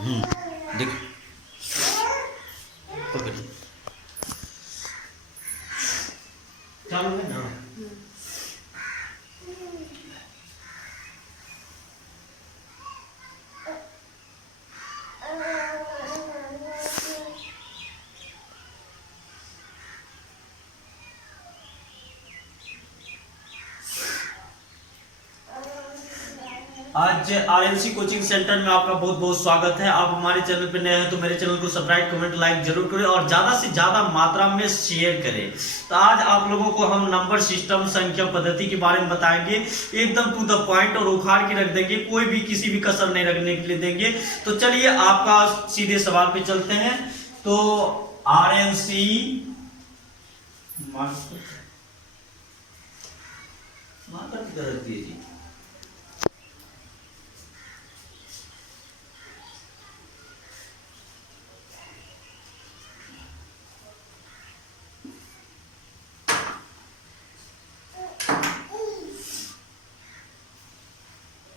देख पकड़ चालू है ना। आज आरएनसी कोचिंग सेंटर में आपका बहुत बहुत स्वागत है। आप हमारे चैनल पर नए हैं तो मेरे चैनल को सब्सक्राइब कमेंट लाइक जरूर करें और ज्यादा से ज्यादा मात्रा में शेयर करें। तो आज आप लोगों को हम नंबर सिस्टम संख्या पद्धति के बारे में बताएंगे, एकदम टू द पॉइंट और उखाड़ के रख देंगे, कोई भी किसी भी कसर नहीं रखने के लिए देंगे। तो चलिए आपका सीधे सवाल पे चलते हैं। तो आरएनसी मात्रा की तरह दीजिए।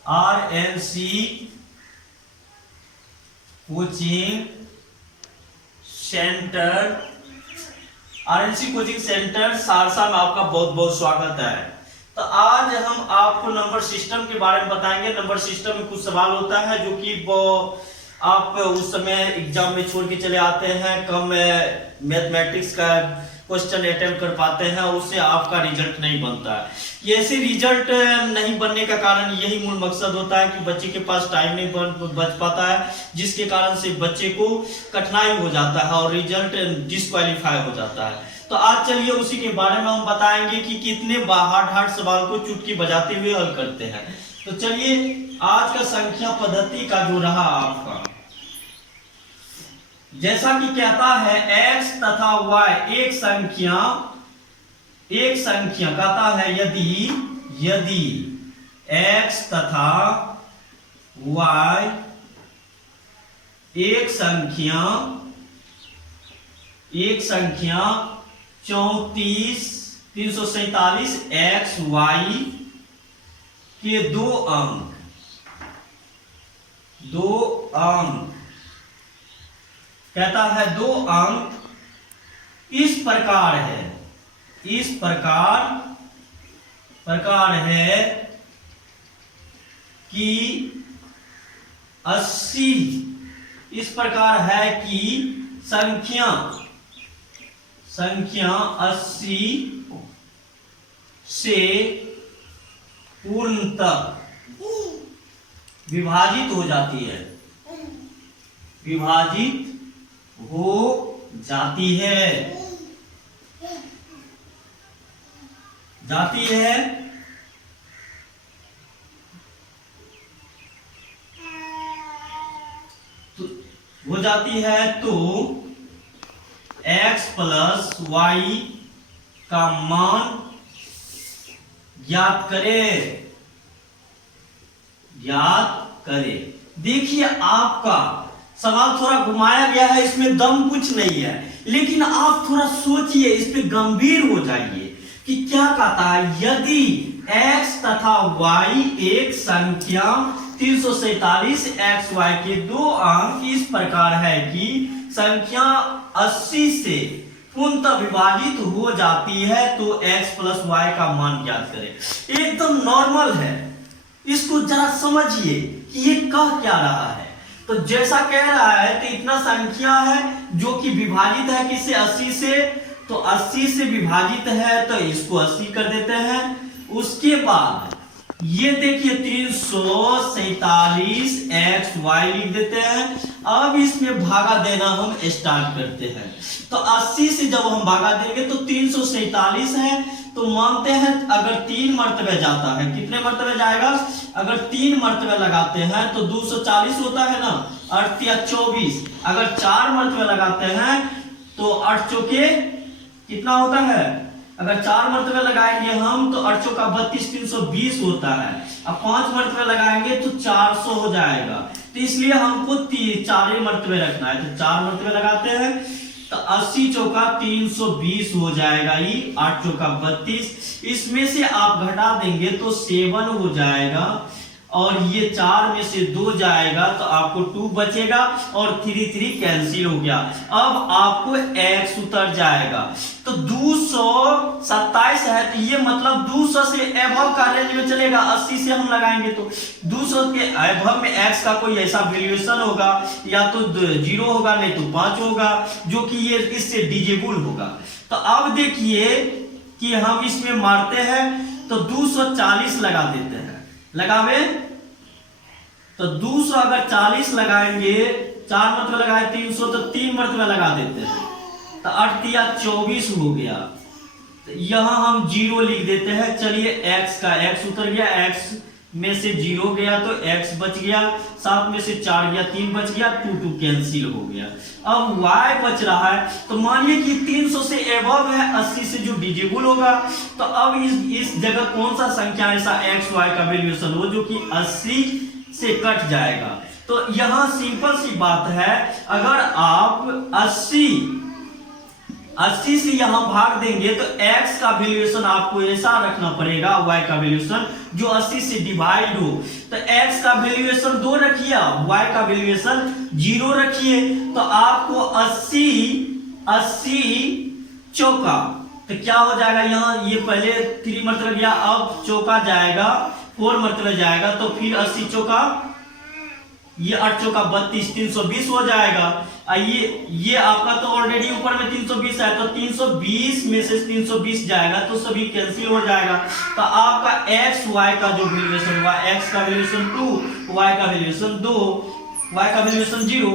RNC coaching centre, RNC coaching centre Saharsa में आपका बहुत बहुत स्वागत है। तो आज हम आपको नंबर सिस्टम के बारे में बताएंगे। नंबर सिस्टम में कुछ सवाल होता है जो कि वो आप उस समय एग्जाम में छोड़ के चले आते हैं, कम मैथमेटिक्स का क्वेश्चन अटेम्प्ट कर पाते हैं, उससे आपका रिजल्ट नहीं बनता है। ये ऐसे रिजल्ट नहीं बनने का कारण यही मूल मकसद होता है कि बच्चे के पास टाइम नहीं बच पाता है, जिसके कारण से बच्चे को कठिनाई हो जाता है और रिजल्ट डिस्क्वालीफाई हो जाता है। तो आज चलिए उसी के बारे में हम बताएंगे कि कितने हार्ड सवाल को चुटकी बजाते हुए हल करते हैं। तो चलिए आज का संख्या पद्धति का जो रहा आपका, जैसा कि कहता है x तथा y एक संख्या कहता है यदि x तथा y एक संख्या 34 347 x y के दो अंक कहता है दो अंक इस प्रकार है कि 80 इस प्रकार है कि संख्या 80 से पूर्णतः विभाजित हो जाती है, तो x प्लस y का मान ज्ञात करे। देखिए आपका सवाल थोड़ा घुमाया गया है, इसमें दम कुछ नहीं है, लेकिन आप थोड़ा सोचिए, इस पे गंभीर हो जाइए कि क्या कहता है। यदि x तथा y एक संख्या 347 xy के दो अंक इस प्रकार है कि संख्या 80 से पूर्णतः विभाजित हो जाती है, तो x प्लस y का मान ज्ञात करें। एकदम नॉर्मल है, इसको जरा समझिए कि ये कह क्या रहा है। तो जैसा कह रहा है तो इतना संख्या है जो कि विभाजित है किससे, 80 से, तो 80 से विभाजित है तो इसको 80 कर देते हैं। उसके बाद ये देखिए 347 xy लिख देते हैं। अब इसमें भागा देना हम स्टार्ट करते हैं। तो 80 से जब हम भागा देंगे तो 347 है, तो मानते हैं अगर 3 मर्तबे जाता है, कितने मर्तबे जाएगा, अगर 3 मर्तबे लगाते हैं तो 240 होता है ना, 8 या 24। अगर 4 मर्तबे लगाते हैं तो 8 चौके कितना होता है, अगर 4 मर्तबे लगाएंगे हम तो 8 चौका 32 320 होता है। अब 5 मर्तबे लगाएंगे तो 400 हो जाएगा। तो इसलिए हमको 4 मर्तबे रखना है, तो 4 मर्तबे लगाते हैं तो 80 चौका 320 हो जाएगा, ये 8 चौका 32। इसमें से आप घटा देंगे तो 7 हो जाएगा और ये 4 में से 2 जाएगा तो आपको 2 बचेगा और 3 कैंसिल हो गया। अब आपको x उतर जाएगा। तो 227 है तो ये मतलब 200 से एबव का रेंज में चलेगा। 80 से हम लगाएंगे तो 200 के एबव में x का कोई ऐसा वैल्यूएशन होगा, या तो 0 होगा नहीं तो 5 होगा, जो कि ये इससे डिजेबल होगा। तो अब देखिए कि हम इसमें मारते हैं तो 240 लगा देते हैं। लगावे तो 200 अगर 40 लगाएंगे, 4 मरतबा लगाए 300 तो 3 मरतबा लगा देते हैं तो 8 या 24 हो गया। तो यहां हम 0 लिख देते हैं। चलिए x का x उतर गया, x में से 0 गया तो x बच गया, 7 में से 4 गया 3 बच गया, 2 कैंसिल हो गया। अब y बच रहा है तो मानिए कि 300 से एबव है, 80 से जो डिजिबल होगा। तो अब इस जगह कौन सा संख्या ऐसा x y का वैल्यूएशन हो जो कि 80 से कट जाएगा। तो यहां सिंपल सी बात है, अगर आप 80 से यहां भाग देंगे तो x का वैल्यूएशन आपको ऐसा रखना पड़ेगा, y का वैल्यूएशन जो 80 से डिवाइड हो। तो x का वैल्यूएशन 2 रखिए, y का वैल्यूएशन 0 रखिए, तो आपको 80 चौका तो क्या हो जाएगा, यहाँ ये पहले 3 मरतबा गया, अब चौका जाएगा 4 मरतबा जाएगा, तो फिर 80 चौका, ये 8 चौका 32, 320 हो जाएगा। ये आपका तो ऑलरेडी ऊपर में 320 है, तो 320 में से 320 जाएगा तो सभी कैंसिल हो जाएगा। तो आपका x y का जो वैल्यूएशन हुआ, x का वैल्यूएशन 2, y का वैल्यूएशन 2, y का वैल्यूएशन 0।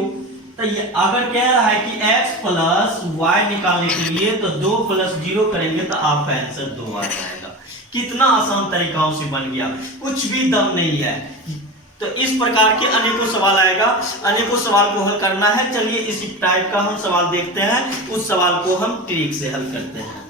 तो ये अगर कह रहा है कि x प्लस y निकालने के लिए तो 2 प्लस 0 करेंगे तो आपका आंसर 2 आ जाएगा। कितना आसान तरीकाओं से बन गया, कुछ भी दम नहीं है। तो इस प्रकार के अनेकों सवाल आएगा, अनेकों सवाल को हल करना है। चलिए इसी टाइप का हम सवाल देखते हैं, उस सवाल को हम ट्रिक से हल करते हैं।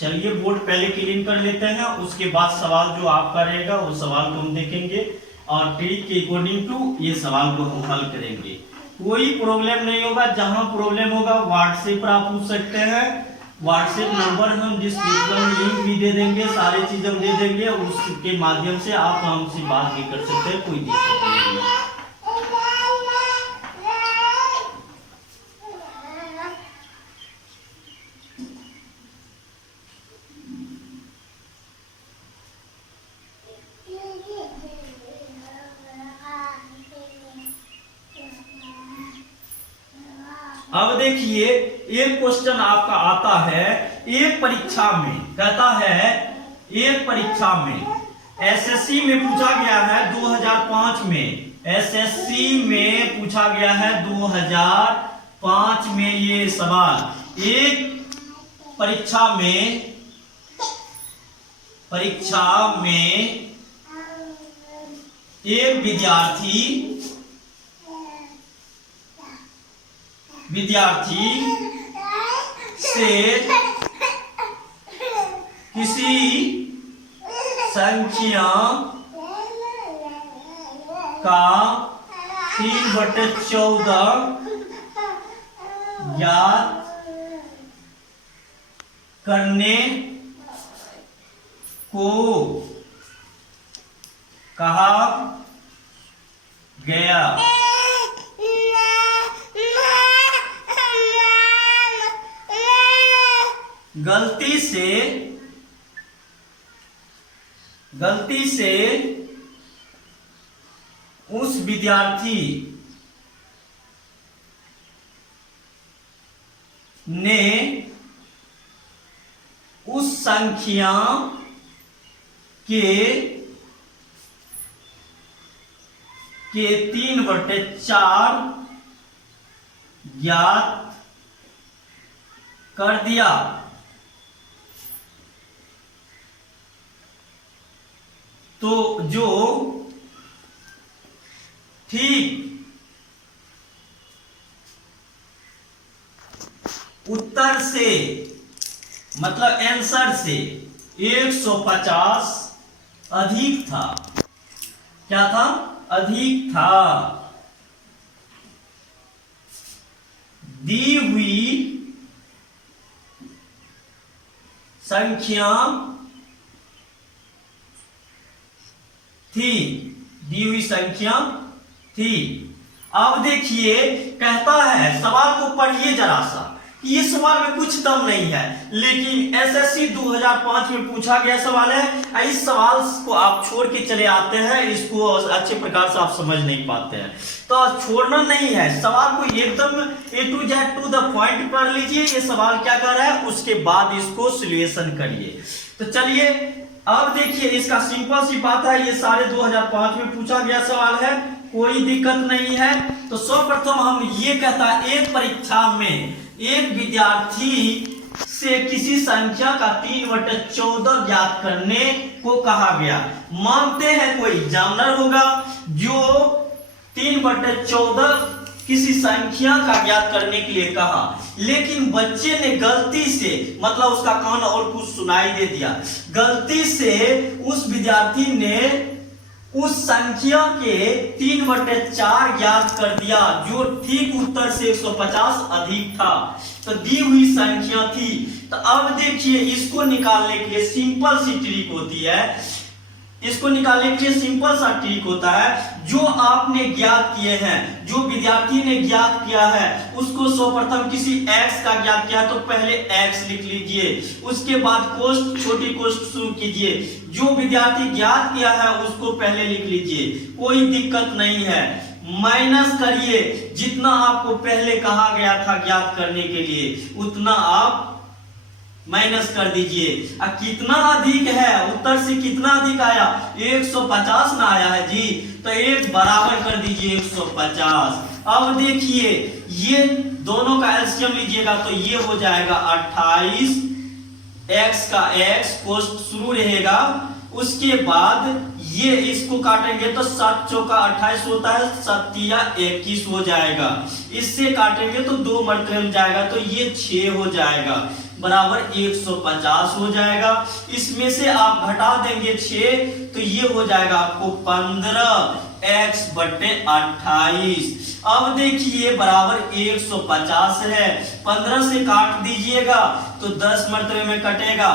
चलिए बोर्ड पहले क्लीन कर लेते हैं, उसके बाद सवाल जो आपका रहेगा वो सवाल को हम देखेंगे और ट्रिक के अकॉर्डिंग टू ये सवाल को हम हल करेंगे। कोई प्रॉब्लम नहीं होगा, जहां प्रॉब्लम होगा व्हाट्सएप पर आप पूछ सकते हैं। व्हाट्सएप नंबर हम डिस्क्रिप्शन में लिंक भी दे देंगे, सारी चीज हम दे देंगे, उसके माध्यम से आप हमसे बात भी कर सकते हैं, कोई दिक्कत नहीं है। अब देखिए एक क्वेश्चन आपका आता है एक परीक्षा में, कहता है एक परीक्षा में एसएससी में पूछा गया है 2005 में, एसएससी में पूछा गया है 2005 में ये सवाल। एक परीक्षा में एक विद्यार्थी से किसी संख्या का 3/14 ज्ञात करने को कहा गया। गलती से उस विद्यार्थी ने उस संख्या के 3/4 ज्ञात कर दिया। तो जो ठीक उत्तर से मतलब आंसर से 150 अधिक था। क्या था? अधिक था। दी हुई संख्या थी। दी हुई संख्या थी। अब देखिए कहता है, सवाल को पढ़िए जरा सा, ये सवाल में कुछ दम नहीं है, लेकिन एसएससी 2005 में पूछा गया सवाल है। इस सवाल को आप छोड़ के चले आते हैं, इसको अच्छे प्रकार से आप समझ नहीं पाते हैं, तो छोड़ना नहीं है, सवाल को एकदम A to Z to the point पढ़ लीजिए। ये सवाल क्या कर रहा है, उसके बाद इसको सॉल्यूशन करिए। तो चलिए अब देखिए, इसका सिंपल सी बात है, ये सारे 2005 में पूछा गया सवाल है, कोई दिक्कत नहीं है। तो सर्वप्रथम हम ये कहता है, एक परीक्षा में एक विद्यार्थी से किसी संख्या का 3/14 ज्ञात करने को कहा गया। मानते हैं कोई एग्जामिनर होगा जो 3/14 किसी संख्या का ज्ञात करने के लिए कहा, लेकिन बच्चे ने गलती से, मतलब उसका कान और कुछ सुनाई दे दिया, गलती से उस विद्यार्थी ने उस संख्या के 3/4 ज्ञात कर दिया, जो ठीक उत्तर से 150 अधिक था। तो दी हुई संख्या थी। तो अब देखिए, इसको निकालने के लिए सिंपल सी ट्रिक होती है, इसको निकालने के लिए सिंपल सा ट्रिक होता है, जो आपने ज्ञात किए हैं, जो विद्यार्थी ने ज्ञात किया है, उसको सर्वप्रथम किसी x का ज्ञात किया तो पहले x लिख लीजिए, उसके बाद कोष्ठ, छोटी कोष्ठ शुरू कीजिए, जो विद्यार्थी ज्ञात किया है उसको पहले लिख लीजिए, कोई दिक्कत नहीं है। माइनस करिए, जितना आपको पहले कहा गया था ज्ञात करने के लिए उतना आप माइनस कर दीजिए। अब कितना अधिक है, उत्तर से कितना अधिक आया, 150 ना आया है जी, तो एक बराबर कर दीजिए 150। अब देखिए, ये दोनों का एलसीएम लीजिएगा तो ये हो जाएगा 28, x का x कोष्ठ शुरू रहेगा, उसके बाद ये इसको काटेंगे तो 7 चौका 28 होता है, 7 21 हो जाएगा, इससे काटेंगे तो 2 मरतबे में जाएगा तो ये 6 हो जाएगा, बराबर 150 हो जाएगा। इसमें से आप घटा देंगे 6 तो ये हो जाएगा आपको 15x/28। अब देखिए बराबर 150 है, 15 से काट दीजिएगा तो 10 मरतबे में कटेगा,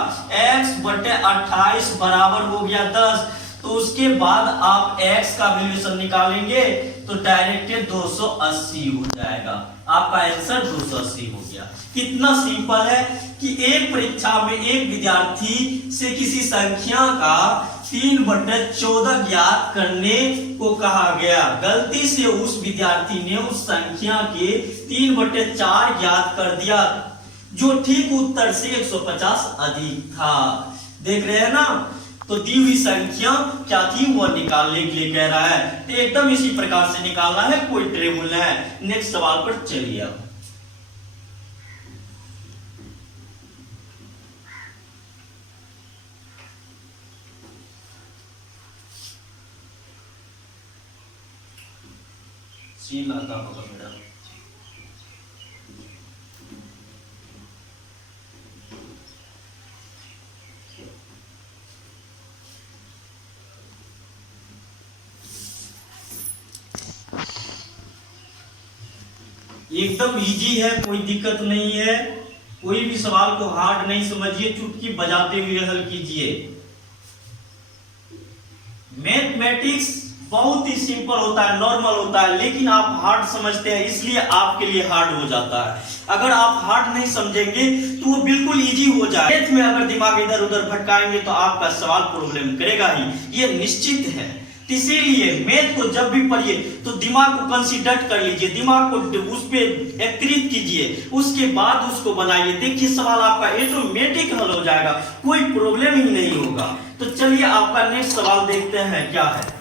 x/28 बराबर हो गया 10। तो उसके बाद आप x का वैल्यूएशन निकालेंगे तो डायरेक्ट 280 हो जाएगा, आपका आंसर 280 हो गया। कितना सिंपल है कि एक परीक्षा में एक विद्यार्थी से किसी संख्या का 3/14 ज्ञात करने को कहा गया, गलती से उस विद्यार्थी ने उस संख्या के 3/4 ज्ञात कर दिया, जो ठीक उत्तर से 150 अधिक था। देख रहे हैं ना, तो दी हुई संख्या क्या थी वो निकालने के लिए कह रहा है, तो एकदम इसी प्रकार से निकालना है, कोई ट्रेबल है। नेक्स्ट सवाल पर चलिए। अब सी लगा होगा मेरा, एकदम इजी है, कोई दिक्कत नहीं है, कोई भी सवाल को हार्ड नहीं समझिए, चुटकी बजाते हुए हल कीजिए। मैथमेटिक्स बहुत ही सिंपल होता है, नॉर्मल होता है, लेकिन आप हार्ड समझते हैं इसलिए आपके लिए हार्ड हो जाता है। अगर आप हार्ड नहीं समझेंगे तो वो बिल्कुल इजी हो जाए। मैथ में अगर दिमाग इधर उधर भटकाएंगे तो आपका सवाल प्रॉब्लम करेगा ही, ये निश्चित है। इसीलिए मैथ को जब भी पढ़िए तो दिमाग को कंसीडर कर लीजिए, दिमाग को उस पे एकत्रित कीजिए, उसके बाद उसको बनाइए। देखिए सवाल आपका ऑटोमेटिक हल हो जाएगा, कोई प्रॉब्लम ही नहीं होगा। तो चलिए आपका नेक्स्ट सवाल देखते हैं क्या है।